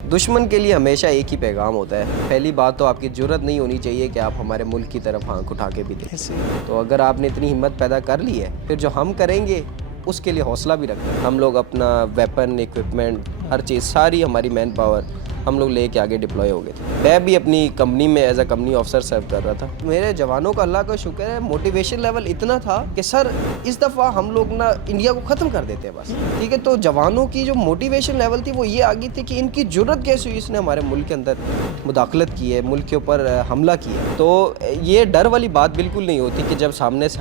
دشمن کے لیے ہمیشہ ایک ہی پیغام ہوتا ہے. پہلی بات تو آپ کی جرت نہیں ہونی چاہیے کہ آپ ہمارے ملک کی طرف آنکھ اٹھا کے بھی دیکھیں. تو اگر آپ نے اتنی ہمت پیدا کر لی ہے پھر جو ہم کریں گے اس کے لیے حوصلہ بھی رکھیں. ہم لوگ اپنا ویپن ایکوپمنٹ ہر چیز ساری ہماری مین پاور ہم لوگ لے کے آگے ڈپلوائے ہو گئے تھے. میں بھی اپنی کمپنی میں ایز اے کمپنی آفیسر سرو کر رہا تھا. میرے جوانوں کا اللہ کا شکر ہے موٹیویشن لیول اتنا تھا کہ سر اس دفعہ ہم لوگ نا انڈیا کو ختم کر دیتے ہیں بس. ٹھیک ہے, تو جوانوں کی جو موٹیویشن لیول تھی وہ یہ آ گئی تھی کہ ان کی جرت کیسے ہوئی, اس نے ہمارے ملک کے اندر مداخلت کی ہے, ملک کے اوپر حملہ کیا ہے. تو یہ ڈر والی بات بالکل نہیں ہوتی کہ جب سامنے سے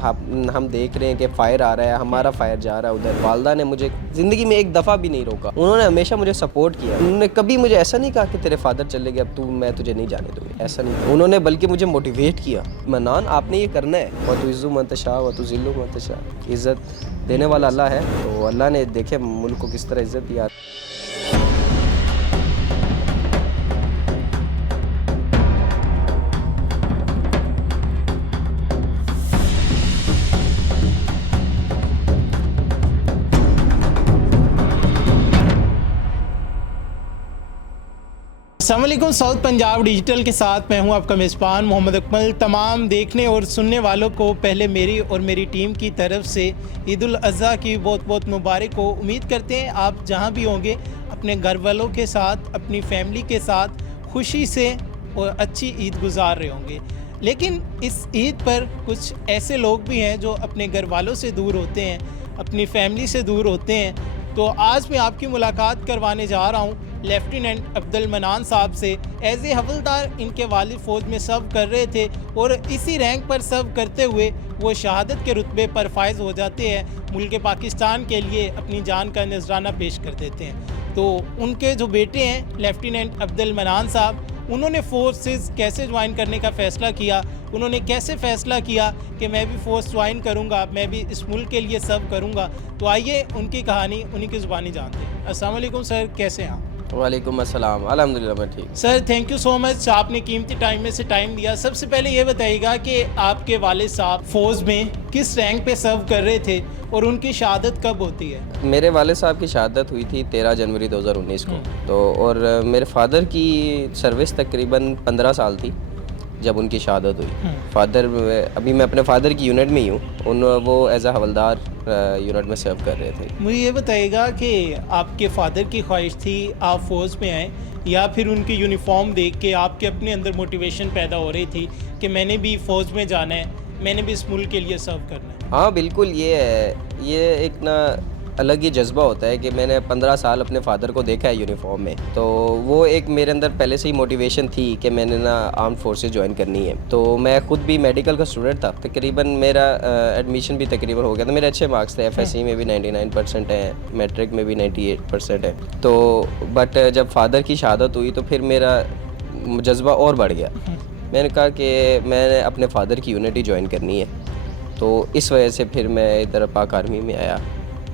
ہم دیکھ رہے ہیں کہ فائر آ رہا ہے, ہمارا فائر جا رہا ہے ادھر. والدہ نے مجھے زندگی میں ایک دفعہ بھی نہیں روکا, انہوں نے ہمیشہ مجھے سپورٹ کیا. انہوں نے کبھی مجھے ایسا نہیں کہا کہ تیرے فادر چلے گئے اب میں تجھے نہیں جانے دوں گی, ایسا نہیں تھا. انہوں نے بلکہ مجھے موٹیویٹ کیا, منان آپ نے یہ کرنا ہے. وَتُعِزُّ مَن تَشَاءُ وَتُذِلُّ مَن تَشَاءُ, عزت دینے والا اللہ ہے. تو اللہ نے دیکھے ملک کو کس طرح عزت دیا. السلام علیکم. ساؤتھ پنجاب ڈیجیٹل کے ساتھ میں ہوں آپ کا میزبان محمد اکمل. تمام دیکھنے اور سننے والوں کو پہلے میری اور میری ٹیم کی طرف سے عید الاضحیٰ کی بہت بہت مبارک ہو. امید کرتے ہیں آپ جہاں بھی ہوں گے اپنے گھر والوں کے ساتھ, اپنی فیملی کے ساتھ خوشی سے اور اچھی عید گزار رہے ہوں گے. لیکن اس عید پر کچھ ایسے لوگ بھی ہیں جو اپنے گھر والوں سے دور ہوتے ہیں, اپنی فیملی سے دور ہوتے ہیں. تو آج میں آپ کی ملاقات کروانے جا رہا ہوں لیفٹیننٹ عبد المنان صاحب سے. ایز اے حوالدار ان کے والد فوج میں سرو کر رہے تھے اور اسی رینک پر سرو کرتے ہوئے وہ شہادت کے رتبے پر فائز ہو جاتے ہیں, ملک پاکستان کے لیے اپنی جان کا نذرانہ پیش کر دیتے ہیں. تو ان کے جو بیٹے ہیں لیفٹیننٹ عبد المنان صاحب, انہوں نے فورسز کیسے جوائن کرنے کا فیصلہ کیا, انہوں نے کیسے فیصلہ کیا کہ میں بھی فورس جوائن کروں گا, میں بھی اس ملک کے لیے سرو کروں گا. تو آئیے ان کی کہانی انہی کی زبانی جانتے ہیں. السلام علیکم سر, کیسے ہیں آپ؟ وعلیکم السلام, الحمدللہ میں ٹھیک. سر تھینک یو سو مچ, آپ نے قیمتی ٹائم میں سے ٹائم دیا. سب سے پہلے یہ بتائیے گا کہ آپ کے والد صاحب فوج میں کس رینک پہ سرو کر رہے تھے اور ان کی شہادت کب ہوتی ہے؟ میرے والد صاحب کی شہادت ہوئی تھی 13 جنوری 2019 کو. تو اور میرے فادر کی سروس تقریباً 15 سال تھی جب ان کی شہادت ہوئی. فادر ابھی میں اپنے فادر کی یونٹ میں ہی ہوں, وہ ایز اے حوالدار یونٹ میں سرو کر رہے تھے. مجھے یہ بتائیے گا کہ آپ کے فادر کی خواہش تھی آپ فوج میں آئیں, یا پھر ان کی یونیفارم دیکھ کے آپ کے اپنے اندر موٹیویشن پیدا ہو رہی تھی کہ میں نے بھی فوج میں جانا ہے, میں نے بھی اس ملک کے لیے سرو کرنا ہے؟ ہاں بالکل, یہ ہے, یہ ایک نا الگ ہی جذبہ ہوتا ہے کہ میں نے 15 سال اپنے فادر کو دیکھا ہے یونیفارم میں. تو وہ ایک میرے اندر پہلے سے ہی موٹیویشن تھی کہ میں نے نا آرم فورسز جوائن کرنی ہے. تو میں خود بھی میڈیکل کا اسٹوڈنٹ تھا, تقریباً میرا ایڈمیشن بھی تقریباً ہو گیا تھا. میرے اچھے مارکس تھے, ایف ایس سی میں بھی 99% ہیں, میٹرک میں بھی 98% ہے. تو بٹ جب فادر کی شہادت ہوئی تو پھر میرا جذبہ اور بڑھ گیا. میں نے کہا کہ میں نے اپنے فادر کی یونٹ ہی جوائن کرنی ہے. تو اس وجہ سے پھر میں ادھر پاک آرمی میں آیا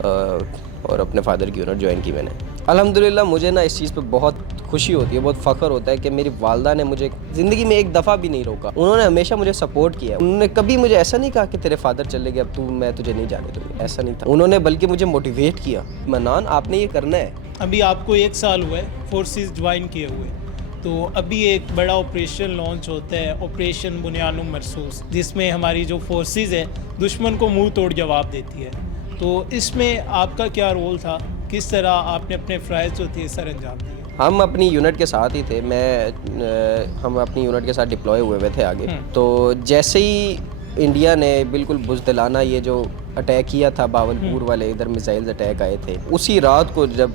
اور اپنے فادر کی یونٹ جوائن کی میں نے. الحمدللہ مجھے نا اس چیز پہ بہت خوشی ہوتی ہے, بہت فخر ہوتا ہے کہ میری والدہ نے مجھے زندگی میں ایک دفعہ بھی نہیں روکا. انہوں نے ہمیشہ مجھے سپورٹ کیا. انہوں نے کبھی مجھے ایسا نہیں کہا کہ تیرے فادر چلے گئے اب میں تجھے نہیں جانے دوں گی, ایسا نہیں تھا. انہوں نے بلکہ مجھے موٹیویٹ کیا, منان آپ نے یہ کرنا ہے. ابھی آپ کو 1 سال ہوا ہے فورسز جوائن کیے ہوئے, تو ابھی ایک بڑا آپریشن لانچ ہوتا ہے, آپریشن بنیان مرصوص, جس میں ہماری جو فورسز ہے دشمن کو منہ توڑ جواب دیتی ہے. تو اس میں آپ کا کیا رول تھا, کس طرح آپ نے اپنے فرائض جو تھے سر انجام دیے؟ ہم اپنی یونٹ کے ساتھ ہی تھے, ہم اپنی یونٹ کے ساتھ ڈپلوائے ہوئے تھے آگے. تو جیسے ہی انڈیا نے بالکل بزدلانہ یہ جو اٹیک کیا تھا باولپور والے, ادھر میزائلز اٹیک آئے تھے, اسی رات کو جب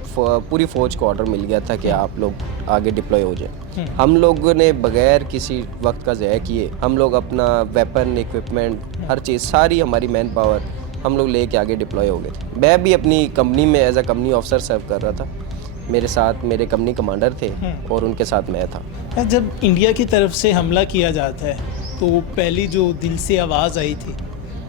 پوری فوج کو آرڈر مل گیا تھا کہ آپ لوگ آگے ڈپلوائے ہو جائیں, ہم لوگوں نے بغیر کسی وقت کا ضائع کیے ہم لوگ اپنا ویپن ایکوپمنٹ ہر چیز ساری ہماری مین پاور ہم لوگ لے کے آگے ڈپلوائے ہو گئے تھے. میں بھی اپنی کمپنی میں ایز اے کمپنی آفیسر سرو کر رہا تھا. میرے ساتھ میرے کمپنی کمانڈر تھے اور ان کے ساتھ میں تھا. جب انڈیا کی طرف سے حملہ کیا جاتا ہے تو پہلی جو دل سے آواز آئی تھی,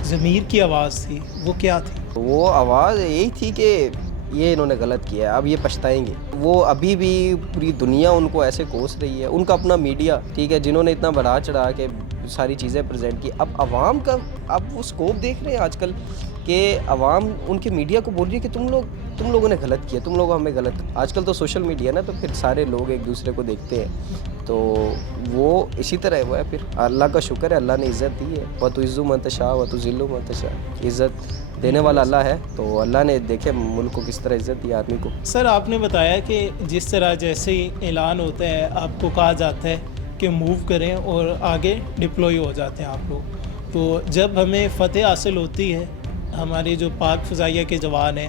ضمیر کی آواز تھی, وہ کیا تھی؟ وہ آواز یہی تھی کہ یہ انہوں نے غلط کیا ہے, اب یہ پچھتائیں گے. وہ ابھی بھی پوری دنیا ان کو ایسے کوس رہی ہے, ان کا اپنا میڈیا, ٹھیک ہے, جنہوں نے اتنا بڑھا چڑھا کے ساری چیزیں پریزنٹ کی. اب عوام کا اب وہ سکوپ دیکھ رہے ہیں آج کل کہ عوام ان کے میڈیا کو بول رہی ہے کہ تم لوگوں نے غلط کیا, تم لوگ ہمیں غلط. آج کل تو سوشل میڈیا نا, تو پھر سارے لوگ ایک دوسرے کو دیکھتے ہیں, تو وہ اسی طرح ہوا ہے. پھر اللہ کا شکر ہے, اللہ نے عزت دی ہے. وَتُعِزُّ مَن تَشَاءُ وَتُذِلُّ مَن تَشَاءُ, عزت دینے والا اللہ ہے. تو اللہ نے دیکھے ملک کو کس طرح عزت دی, آدمی کو. سر آپ نے بتایا کہ جس طرح جیسے ہی اعلان ہوتا ہے آپ کو کہا جاتا ہے کہ موو کریں اور آگے ڈپلوئی ہو جاتے ہیں آپ لوگ. تو جب ہمیں فتح حاصل ہوتی ہے, ہمارے جو پاک فضائیہ کے جوان ہیں,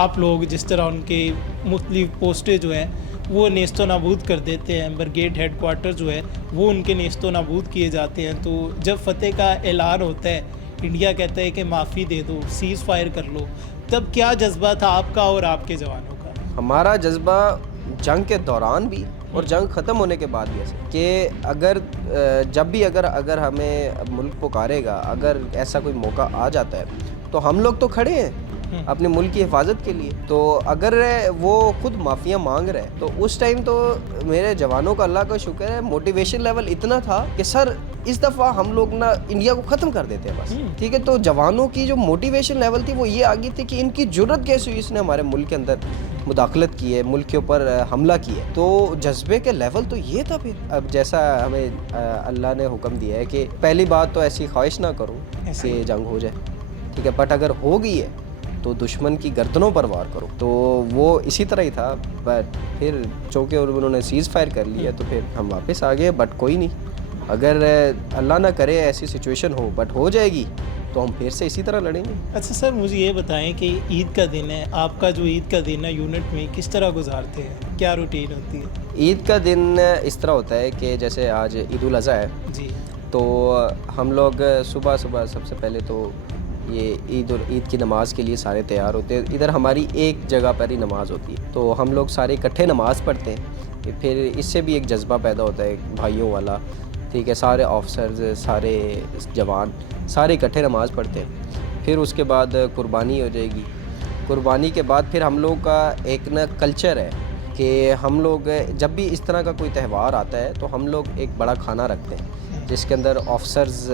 آپ لوگ جس طرح ان کے مختلف پوسٹیں جو ہیں وہ نیست و نابود کر دیتے ہیں, برگیڈ ہیڈ کوارٹر جو ہے وہ ان کے نیست و نابود کیے جاتے ہیں. تو جب فتح کا اعلان ہوتا ہے, انڈیا کہتا ہے کہ معافی دے دو, سیز فائر کر لو, تب کیا جذبہ تھا آپ کا اور آپ کے جوانوں کا؟ ہمارا جذبہ جنگ کے دوران بھی اور جنگ ختم ہونے کے بعد بھی ایسے کہ اگر جب بھی اگر ہمیں ملک پکارے گا, اگر ایسا کوئی موقع آ جاتا ہے تو ہم لوگ تو کھڑے ہیں اپنے ملک کی حفاظت کے لیے. تو اگر وہ خود معافیاں مانگ رہے تو اس ٹائم تو میرے جوانوں کا اللہ کا شکر ہے موٹیویشن لیول اتنا تھا کہ سر اس دفعہ ہم لوگ نا انڈیا کو ختم کر دیتے ہیں بس, ٹھیک ہے. تو جوانوں کی جو موٹیویشن لیول تھی وہ یہ آگی تھی کہ ان کی جرت کیسے ہوئی, اس نے ہمارے ملک کے اندر مداخلت کی ہے, ملک کے اوپر حملہ کیا ہے. تو جذبے کے لیول تو یہ تھا. پھر اب جیسا ہمیں اللہ نے حکم دیا ہے کہ پہلی بات تو ایسی خواہش نہ کرو کہ جنگ ہو جائے, ٹھیک ہے, بٹ اگر ہو گئی ہے تو دشمن کی گردنوں پر وار کرو. تو وہ اسی طرح ہی تھا. بٹ پھر چونکہ انہوں نے سیز فائر کر لیا تو پھر ہم واپس آ گئے. بٹ کوئی نہیں, اگر اللہ نہ کرے ایسی سچویشن ہو بٹ ہو جائے گی تو ہم پھر سے اسی طرح لڑیں گے. اچھا سر, مجھے یہ بتائیں کہ عید کا دن ہے, آپ کا جو عید کا دن ہے یونٹ میں کس طرح گزارتے ہیں, کیا روٹین ہوتی ہے؟ عید کا دن اس طرح ہوتا ہے کہ جیسے آج عید الاضحیٰ ہے جی, تو ہم لوگ صبح سب سے پہلے تو یہ عید کی نماز کے لیے سارے تیار ہوتے ہیں. ادھر ہماری ایک جگہ پر ہی نماز ہوتی ہے تو ہم لوگ سارے اکٹھے نماز پڑھتے ہیں. پھر اس سے بھی ایک جذبہ پیدا ہوتا ہے بھائیوں والا, ٹھیک ہے. سارے آفسرز, سارے جوان سارے اکٹھے نماز پڑھتے ہیں. پھر اس کے بعد قربانی ہو جائے گی. قربانی کے بعد پھر ہم لوگ کا ایک نا کلچر ہے کہ ہم لوگ جب بھی اس طرح کا کوئی تہوار آتا ہے تو ہم لوگ ایک بڑا کھانا رکھتے ہیں جس کے اندر آفسرز,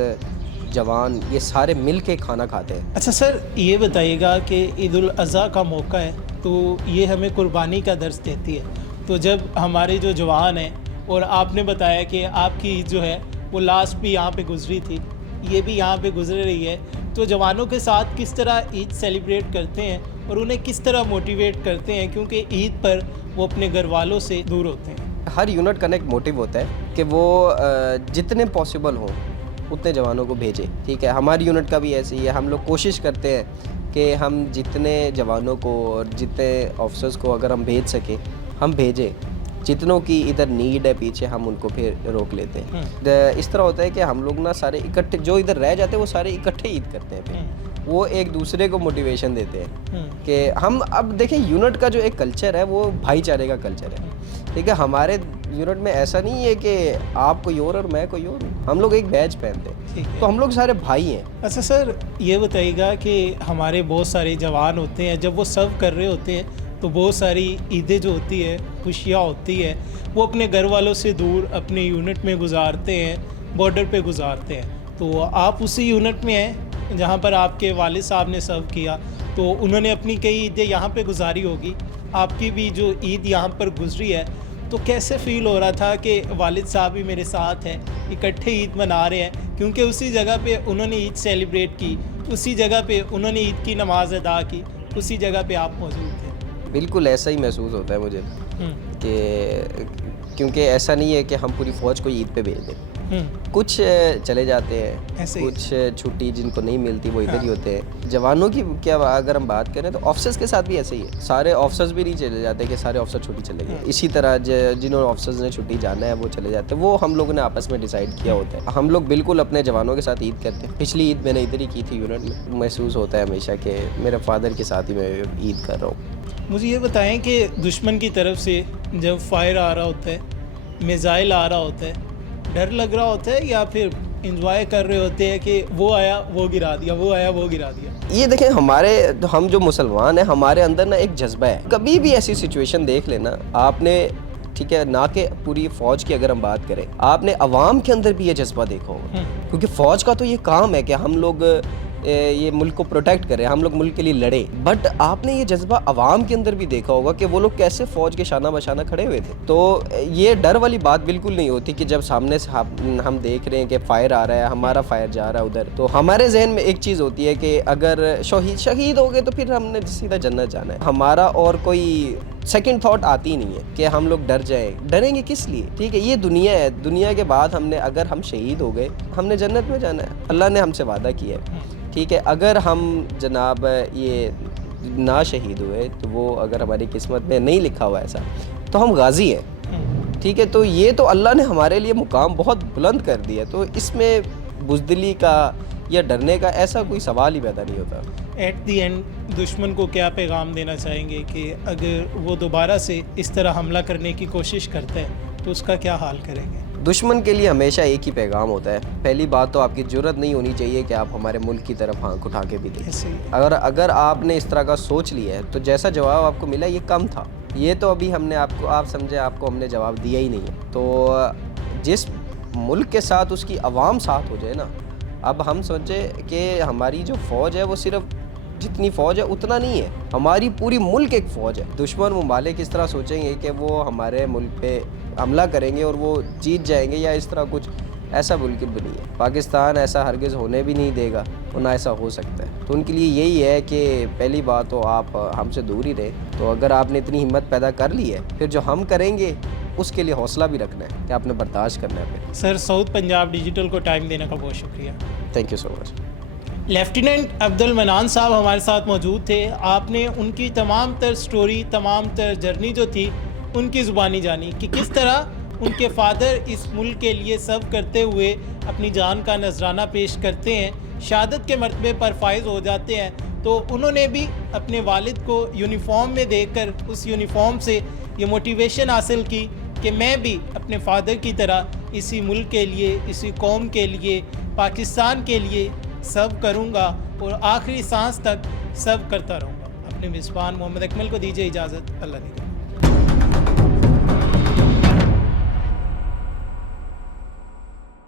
جوان, یہ سارے مل کے کھانا کھاتے ہیں. اچھا سر, یہ بتائیے گا کہ عید الاضحیٰ کا موقع ہے تو یہ ہمیں قربانی کا درس دیتی ہے. تو جب ہمارے جو جوان ہیں, اور آپ نے بتایا کہ آپ کی عید جو ہے وہ لاسٹ بھی یہاں پہ گزری تھی, یہ بھی یہاں پہ گزر رہی ہے, تو جوانوں کے ساتھ کس طرح عید سیلیبریٹ کرتے ہیں اور انہیں کس طرح موٹیویٹ کرتے ہیں, کیونکہ عید پر وہ اپنے گھر والوں سے دور ہوتے ہیں؟ ہر یونٹ کا ایک موٹیو ہوتا ہے کہ وہ جتنے پاسبل ہوں اتنے جوانوں کو بھیجے, ٹھیک ہے. ہماری یونٹ کا بھی ایسے ہی ہے. ہم لوگ کوشش کرتے ہیں کہ ہم جتنے جوانوں کو اور جتنے آفسرز کو اگر ہم بھیج سکیں ہم بھیجیں. جتنوں کی ادھر نیڈ ہے پیچھے ہم ان کو پھر روک لیتے ہیں. اس طرح ہوتا ہے کہ ہم لوگ نا سارے اکٹھے, جو ادھر رہ جاتے ہیں وہ سارے اکٹھے عید کرتے ہیں. پھر وہ ایک دوسرے کو موٹیویشن دیتے ہیں کہ ہم اب دیکھیں یونٹ کا جو ایک کلچر ہے وہ بھائی چارے کا کلچر ہے, ٹھیک ہے. ہمارے یونٹ میں ایسا نہیں ہے کہ آپ کوئی اور میں کوئی اور, ہم لوگ ایک بیج پہنتے ہیں تو ہم لوگ سارے بھائی ہیں. اچھا سر, یہ بتائیے گا کہ ہمارے بہت سارے جوان ہوتے ہیں, جب وہ سرو کر رہے ہوتے ہیں تو بہت ساری عیدیں جو ہوتی ہے, خوشیاں ہوتی ہے, وہ اپنے گھر والوں سے دور اپنے یونٹ میں گزارتے ہیں, بارڈر پہ گزارتے ہیں. تو آپ اسی یونٹ میں ہیں جہاں پر آپ کے والد صاحب نے سرو کیا, تو انہوں نے اپنی کئی عیدیں یہاں پہ گزاری ہوگی, آپ کی بھی جو عید یہاں پر گزری ہے, تو کیسے فیل ہو رہا تھا کہ والد صاحب بھی میرے ساتھ ہیں, اکٹھے عید منا رہے ہیں, کیونکہ اسی جگہ پہ انہوں نے عید سیلیبریٹ کی, اسی جگہ پہ انہوں نے عید کی نماز ادا کی, اسی جگہ پہ آپ موجود تھے؟ بالکل ایسا ہی محسوس ہوتا ہے مجھے کہ کیونکہ ایسا نہیں ہے کہ ہم پوری فوج کو عید پہ بھیج دیں. کچھ چلے جاتے ہیں, کچھ چھٹی جن کو نہیں ملتی وہ ادھر ہی ہوتے ہیں. جوانوں کی کیا اگر ہم بات کریں تو آفسرز کے ساتھ بھی ایسے ہی ہے. سارے آفسرز بھی نہیں چلے جاتے کہ سارے آفسر چھٹی چلے گئے. اسی طرح جنہوں نے آفسرز نے چھٹی جانا ہے وہ چلے جاتے ہیں. وہ ہم لوگوں نے آپس میں ڈیسائیڈ کیا ہوتا ہے. ہم لوگ بالکل اپنے جوانوں کے ساتھ عید کرتے ہیں. پچھلی عید میں نے ادھر ہی کی تھی یونٹ میں. محسوس ہوتا ہے ہمیشہ کہ میرے فادر کے ساتھ ہی میں عید کر رہا ہوں. مجھے یہ بتائیں کہ دشمن کی طرف سے جب فائر آ رہا ہوتا ہے, میزائل آ رہا ہوتا ہے, ڈر لگ رہا ہوتا ہے یا پھر انجوائے کر رہے ہوتے ہیں کہ وہ آیا وہ گرا دیا, وہ آیا وہ گرا دیا؟ یہ دیکھیں ہم جو مسلمان ہیں ہمارے اندر نا ایک جذبہ ہے. کبھی بھی ایسی سچویشن دیکھ لینا آپ نے, ٹھیک ہے، نہ کہ پوری فوج کی اگر ہم بات کریں، آپ نے عوام کے اندر بھی یہ جذبہ دیکھا ہوگا، کیونکہ فوج کا تو یہ کام ہے کہ ہم لوگ یہ ملک کو پروٹیکٹ کریں، ہم لوگ ملک کے لیے لڑیں، بٹ آپ نے یہ جذبہ عوام کے اندر بھی دیکھا ہوگا کہ وہ لوگ کیسے فوج کے شانہ بشانہ کھڑے ہوئے تھے. تو یہ ڈر والی بات بالکل نہیں ہوتی کہ جب سامنے سے ہم دیکھ رہے ہیں کہ فائر آ رہا ہے، ہمارا فائر جا رہا ہے ادھر، تو ہمارے ذہن میں ایک چیز ہوتی ہے کہ اگر شہید ہو گئے تو پھر ہم نے سیدھا جنت جانا ہے. ہمارا اور کوئی سیکنڈ تھاٹ آتی نہیں ہے کہ ہم لوگ ڈر جائیں. ڈریں گے کس لیے؟ ٹھیک ہے، یہ دنیا ہے، دنیا کے بعد اگر ہم شہید ہو گئے، ہم نے جنت میں جانا ہے. اللہ نے ہم سے وعدہ کیا ہے. ٹھیک ہے، اگر ہم جناب یہ نہ شہید ہوئے تو وہ اگر ہماری قسمت میں نہیں لکھا ہوا ایسا تو ہم غازی ہیں. ٹھیک ہے، تو یہ تو اللہ نے ہمارے لیے مقام بہت بلند کر دیا، تو اس میں بزدلی کا یا ڈرنے کا ایسا کوئی سوال ہی پیدا نہیں ہوتا. ایٹ دی اینڈ دشمن کو کیا پیغام دینا چاہیں گے کہ اگر وہ دوبارہ سے اس طرح حملہ کرنے کی کوشش کرتا ہے تو اس کا کیا حال کریں گے؟ دشمن کے لیے ہمیشہ ایک ہی پیغام ہوتا ہے. پہلی بات تو آپ کی جرت نہیں ہونی چاہیے کہ آپ ہمارے ملک کی طرف آنکھ اٹھا کے بھی دیں. اگر آپ نے اس طرح کا سوچ لیا ہے تو جیسا جواب آپ کو ملا یہ کم تھا. یہ تو ابھی ہم نے آپ سمجھے آپ کو ہم نے جواب دیا ہی نہیں ہے. تو جس ملک کے ساتھ اس کی عوام ساتھ ہو جائے نا، اب ہم سوچیں کہ ہماری جو فوج ہے وہ صرف جتنی فوج ہے اتنا نہیں ہے، ہماری پوری ملک ایک فوج ہے. دشمن ممالک اس طرح سوچیں گے کہ وہ ہمارے ملک پہ حملہ کریں گے اور وہ جیت جائیں گے یا اس طرح کچھ، ایسا ملک بھی نہیں ہے. پاکستان ایسا ہرگز ہونے بھی نہیں دے گا اور نہ ایسا ہو سکتا ہے. تو ان کے لیے یہی ہے کہ پہلی بات تو آپ ہم سے دور ہی رہیں. تو اگر آپ نے اتنی ہمت پیدا کر لی ہے، پھر جو ہم کریں گے اس کے لیے حوصلہ بھی رکھنا ہے کہ آپ نے برداشت کرنا ہے. پھر سر، ساؤتھ پنجاب ڈیجیٹل کو ٹائم دینے کا بہت شکریہ. Thank you so much. Lieutenant عبد المنان صاحب ہمارے ساتھ موجود تھے. آپ نے ان کی تمام تر سٹوری، تمام تر جرنی جو تھی ان کی زبانی جانی کہ کس طرح ان کے فادر اس ملک کے لیے سب کرتے ہوئے اپنی جان کا نذرانہ پیش کرتے ہیں، شہادت کے مرتبے پر فائز ہو جاتے ہیں. تو انہوں نے بھی اپنے والد کو یونیفارم میں دیکھ کر اس یونیفارم سے یہ موٹیویشن حاصل کی کہ میں بھی اپنے فادر کی طرح اسی ملک کے لیے، اسی قوم کے لیے، پاکستان کے لیے سب کروں گا اور آخری سانس تک سب کرتا رہوں گا. اپنے میزبان محمد اکمل کو دیجیے اجازت. اللہ نے